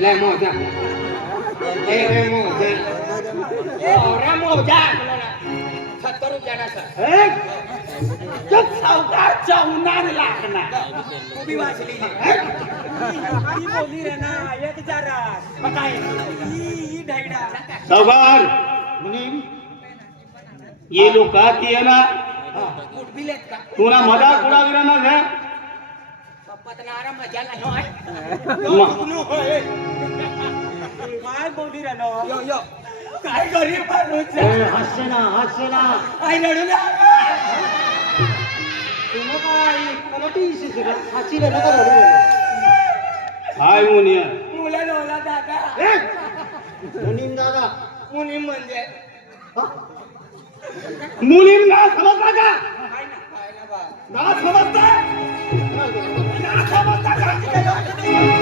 Lemo, ya. Lemo, ya. Ahora, mo, ya. सत्तर रुपयाचा चुप सावकार चौनार लागणार उभी वाचली ही। बोली रे ना एक जरा। काय ढैडा सावकार ये लोक ती ना? उठबिलेत का। तुला मज़ा कुडा विराना घ्या पतनारा मज़ा नाही काय बोली रे नो यो यो। काय गरीब माणूस ए, हास्य ना हास्य ना आई रडू ना हाय मुनिया मुलं नवला दादा मुनीम दादा मुनी म्हणजे मुलीम ना समजता का काय ना काय ना बा ना समजता ना समजता नारे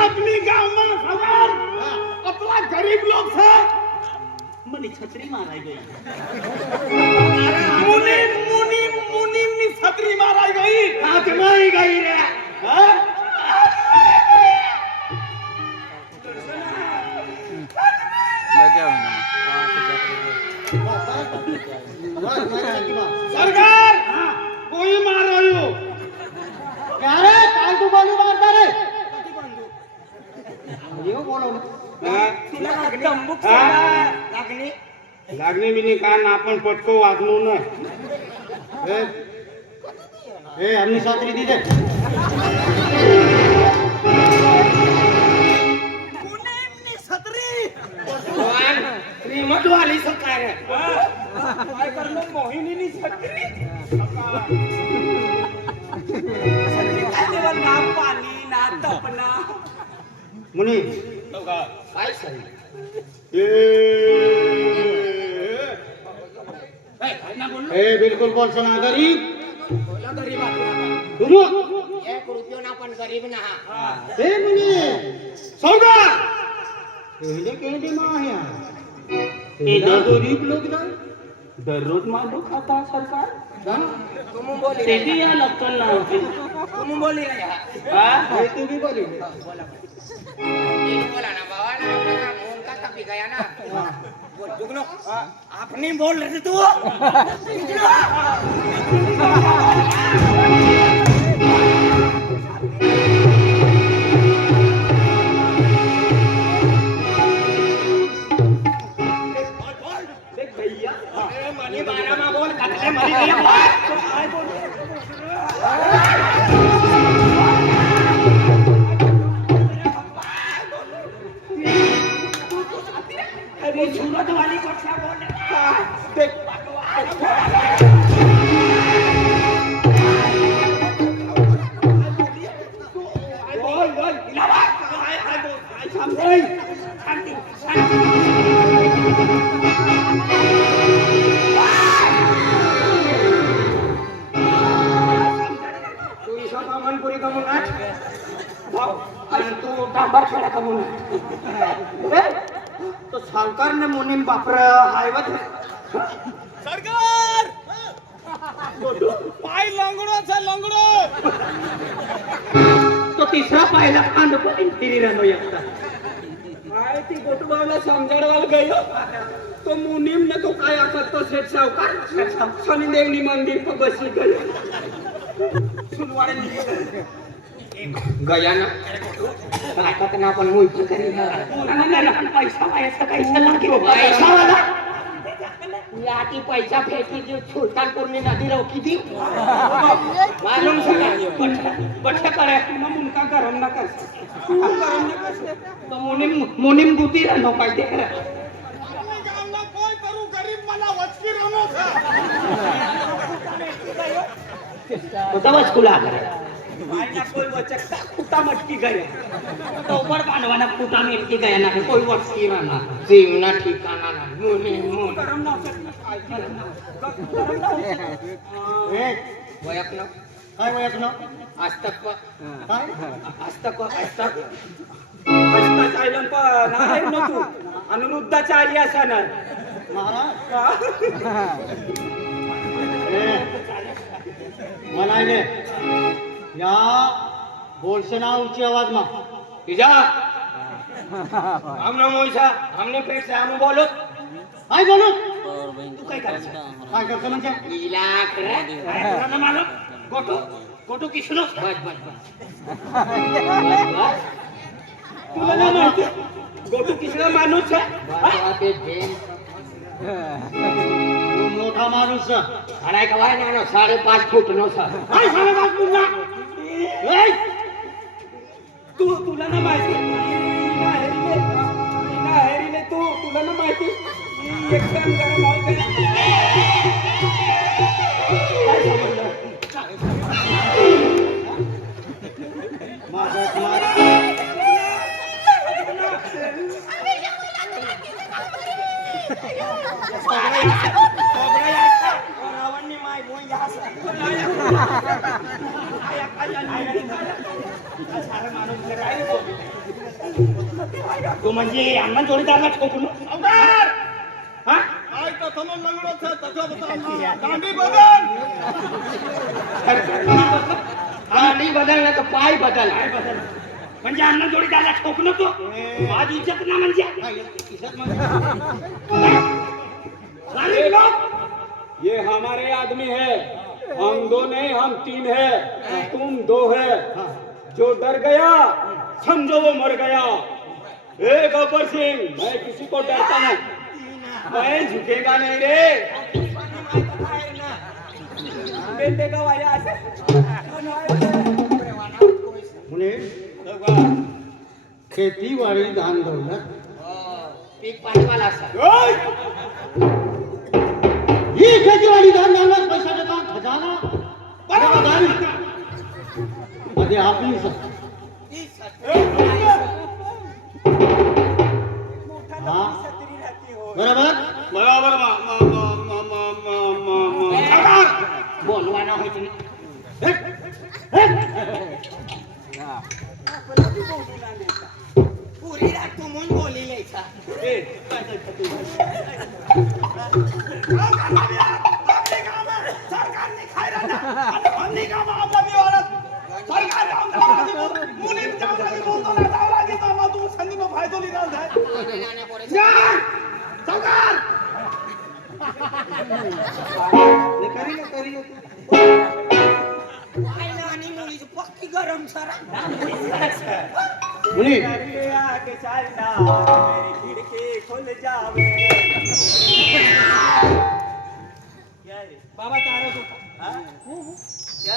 आपने गाँव में हज़ार अपना गरीब लोग से। मनी छतरी माराई गई मुनि मुनि मुनि नी छतरी माराई गई। हाथ मारी गई रे। हाँ? मैं क्या हूँ। सरकार! कोई मार रही हो क्या रे पांडू पांडू मारता रे. ये बोलवलं. तुला लागली लागली. लागली मी कारण पटको वागलो ना. ए ए हमने सात्री दी दे. श्रीमत वाली सरकार काय करणं मोहिनीनी छत्री छत्री काय देवा ना पाणी ना तपना मुनी सांग बिल्कुल बोल सुना गरीब। गरीब ना गरीब ना। मुनी माया ए गरीब लोग ना दररोज मांडू खाता सरकार तुम बोली ते बी या लक्कल ना होते तुम बोली रे हा हे तू बी बोली तीन बोला ना बाबा ना आपला मोहन का तपी गया ना बोल दुगनो आपने बोल ने मुनीम बापर हायवत सरकार पाय लंगडो आहे लंगडो तो तिसरा पाहिला खांड पण फिरी राहतो एकटा काय ती गोटबावला समजाडवाल गयो तो मुनीम ने तो काय आखत तो सेठ सावकार शनी देवनी मंदिर पर बसली गयो सुनवाडे ગયાના તાકાતના પણ હું ઉભા કરી ના ના ના પૈસા વાયસ કઈ લાગ્યો પૈસા વાળા યાતી પૈસા ફેંકી દઉં સુલતાનપુર ની નદી રોકી દી માલુમ છે બઠે કરે મુનકા ગરમ ના કરશે ગરમ ના કરશે તો મોનિમ મોનિમ ગુતી રે નો પાઈ દે કોઈ કરું ગરીબ મને વચકી રનો છે બધા વચકુલા કરે भाई ना कोई कुटा मटकी गया। तो ऊपर पांडवाना कुटा मटकी गया ना कोई वटकी ना जीव ना ठिकाना ना ना सकता ए वयक काय वयक आज तक काय आज तक आज तक। आज आयलन अनुरुद्धाच्या आई असा ना महाराज। म्हणायले યા બોલસના ઊંચી અવાજમાં ઈજા હમણાં મોઈસા હમને પેટ સે આમ બોલો હાય બોલો તું કઈ કરે છે હા કરતો મન છે ઈલા કરે હા તને માલુમ ગોટો ગોટો કિશનો બસ બસ બસ તું મને માહિતી ગોટો કિશનો માનુસ છે હા બે બે मोठा माणूस अडायका वाय ना साडेपाच फूट नो सर साडेपाच फूट ना तू तुला ना माहिती? हॅरीने तू तुला ना माहिती? मी एक काम करा तू म्हणजे अण्णा जोडीदारला ठोकून हा? काय तर समोर आहे त्याच्याबद्दल दांडी बदल! आणि बदल ना तर पाय बदल. म्हणजे अण्णा जोडीदारला ठोकलो तो माझी इज़्ज़त ना म्हणजे? ये हमारे आदमी है। हम दो नहीं हम तीन है। तुम दो है। जो डर गया समझो वो मर गया। ए गब्बर सिंह मैं किसी को डरता नहीं। मैं झुकेगा नहीं रे। बेटे का वाया म्हणे खेतीवाडी धान दौलत पीक पाणीवाला असा। ही खेतीवाडी धान दौलत पैशाचं काम खजाना। बरोबर मध्ये आपली हा बरोबर बरोबर बोलवाना होय तुम्ही पुरी करी करी પહેલાની મૂડી પક્કી ગરમ સરા મૂડી આગે ચાલના મેરી ખિડકી ખુલ જાવે બાબા તારો તો હા હું હું ये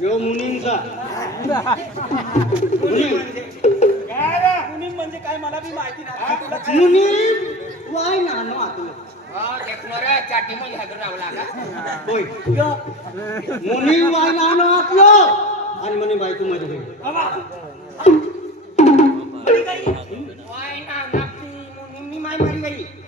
यो मुनींचा मुनीम म्हणजे काय मला बी माहिती नाही मुनीम वाय नानो आतू होय मुनीम वाय नानो आतलो आणि म्हणे बाई तू मध्ये वाय नाना मी माय मारी गई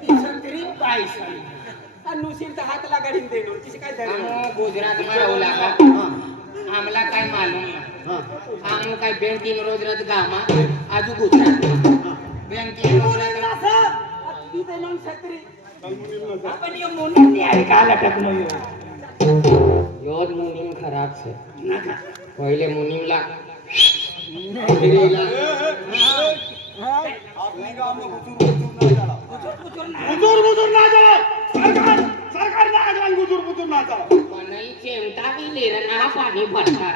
ती छत्री पायसा. आणि नुसील तर हात लागाडीन देणं. तिची काय धरण? गुजरात में रहुला का आमला काय मालूम ना आम काय बँकिंग रोजरात गामा आजू गुजरात बँकिंग मुनीम रोजरात असं. आता ती तर मग छत्री. आपण हे मुनीम नाही आहे का लटकणं ह्यो? योद मुनीम खराब छे. पहिले मुनीमला कुचूर कुचूर नाही. बुज़ुर्ग बुज़ुर्ग ना जाओ सरकार ગુજુર ગુજુર ના જવાય સરકાર સરકાર ના આગળ ગુજુર ગુજુર ના જવાય કોનલ ચેમતા બી લે ના પાણી ભરતા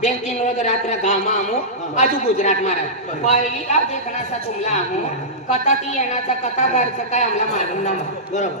બેંકિંગ રાત્રે ગામમાં આમો આજુ ગુજરાતમાં રહે. પહેલી આ દેખના તુમલા આમો કતાથી એના કથાગાર છે કઈ હમલા મારું નામ. બરાબર.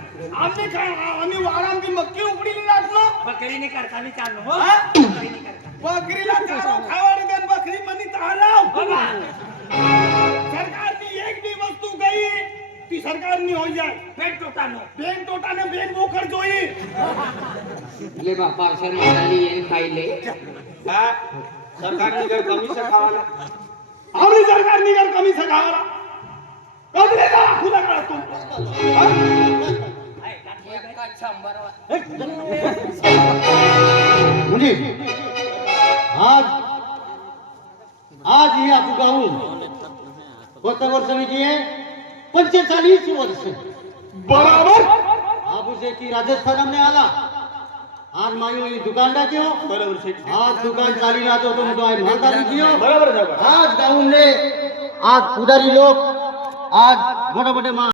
આમને અમે આરામથી મક્કી ઉપડી લાટલો બકરીને કરતાની ચાલો. હો? બકરી લાટલો ખાવાની દેન બકરી બની તારાવ સરકારની એક બી વસ્તુ ગઈ તી સરકારની હોય જાય. બેંક ટોટાનો. બેંક ટોટાને બેંક બોકર જોઈ. લે બાપા શરમ લઈ એ ખાઈ લે. હા સરકારની ઘર કમી છે ખાવાના આપણી સરકારની ઘર કમી છે ખાવાના ખુદા કરા તું तू शंभर आज आज ही आपू गाऊन कोणतं वर्ष म्हणजे पंचेचाळीस वर्ष बराबर आबूचे की राजस्थान आला। आज मायो ही दुकानदार क्यों बरोबर आज दुकान चाली रहा तो तुम तो आज मालदारी क्यों बरोबर बरोबर आज गाऊन ले आज पुजारी लोग, आज मोठे मोठे मा